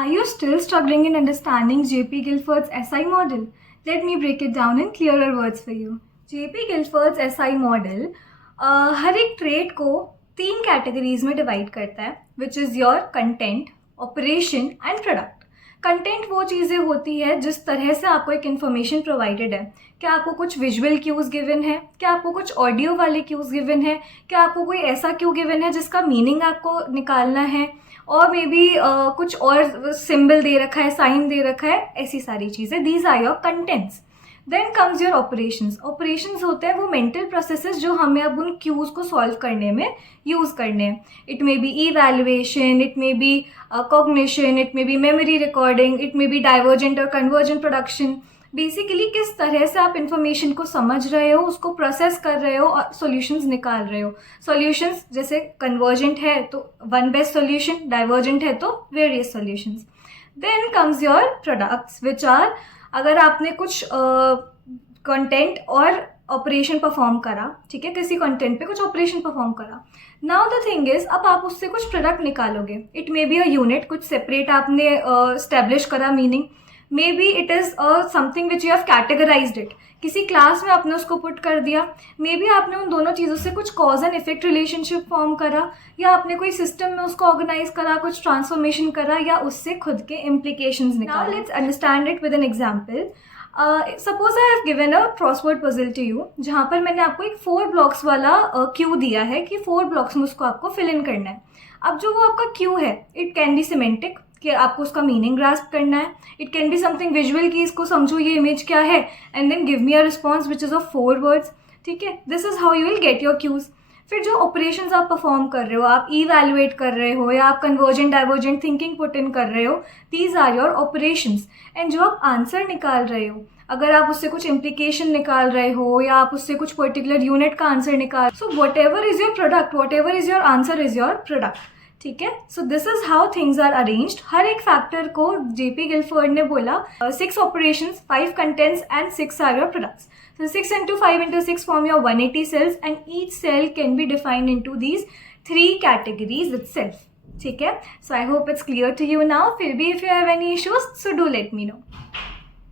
Are you still struggling in understanding JP Guilford's SI model? Let me break it down in clearer words for you. JP Guilford's SI model हर एक trade को 3 categories में divide करता है, which is your content, operation and product. Content वो चीज़ें होती है जिस तरह से आपको एक इन्फॉर्मेशन प्रोवाइडेड है. क्या आपको कुछ विजुअल क्यूज़ गिवन है, क्या आपको कुछ ऑडियो वाले क्यूज़ गिवन है, क्या आपको कोई ऐसा क्यू गिवन है जिसका मीनिंग आपको निकालना है, और मे बी कुछ और सिंबल दे रखा है, साइन दे रखा है, ऐसी सारी चीज़ें. These are your contents. Then comes your operations. Operations होते हैं वो मेंटल प्रोसेसेस जो हमें अब उन क्यूज़ को सॉल्व करने में यूज़ करने हैं. It may be evaluation, it may be cognition, it may be memory recording, it may be divergent और कन्वर्जेंट प्रोडक्शन. बेसिकली किस तरह से आप इन्फॉर्मेशन को समझ रहे हो, उसको प्रोसेस कर रहे हो और सॉल्यूशंस निकाल रहे हो. सॉल्यूशंस जैसे कन्वर्जेंट है तो वन बेस्ट सॉल्यूशन, डाइवर्जेंट है तो various solutions. Then comes your products which are, अगर आपने कुछ कंटेंट और ऑपरेशन परफॉर्म करा, ठीक है, किसी कंटेंट पे कुछ ऑपरेशन परफॉर्म करा. नाउ द थिंग इज, अब आप उससे कुछ प्रोडक्ट निकालोगे. It may be a unit, कुछ सेपरेट आपने स्टैब्लिश करा meaning. May be it is something which you have categorised it. किसी क्लास में आपने उसको पुट कर दिया. मे बी आपने उन दोनों चीज़ों से कुछ cause and effect relationship form करा, या आपने कोई सिस्टम में उसको ऑर्गेनाइज करा, कुछ ट्रांसफॉर्मेशन करा, या उससे खुद के इम्प्लीकेशंस निकाले. Now let's understand it with an example. Suppose I have given a crossword puzzle to you, जहाँ पर मैंने आपको एक 4 ब्लॉक्स वाला क्यू दिया है कि 4 ब्लॉक्स में उसको आपको फिल इन करना है. अब जो वो आपका क्यू है, इट कैन बी सिमेंटिक कि आपको उसका मीनिंग ग्रास्प करना है. It can be something visual कि इसको समझो ये इमेज क्या है, and then give me a response which is of 4 words. ठीक है, this is how you will get your cues. फिर जो ऑपरेशंस आप परफॉर्म कर रहे हो, आप इवैल्यूएट कर रहे हो, या आप convergent divergent thinking put in कर रहे हो, these are your operations. And जो आप आंसर निकाल रहे हो, अगर आप उससे कुछ इम्प्लीकेशन निकाल रहे हो, या आप उससे कुछ पर्टिकुलर यूनिट का आंसर निकाल, so whatever is your product, whatever is your answer is your product. ठीक है, so this is how things are arranged. हर एक फैक्टर को जेपी गिलफोर्ड ने बोला 6 operations, 5 contents and 6 are your products. So 6 into 5 into 6 form your 180 cells, and each cell can be defined into these 3 categories itself. ठीक है, so I hope it's clear to you now. फिर भी if you have any issues, so do let me know.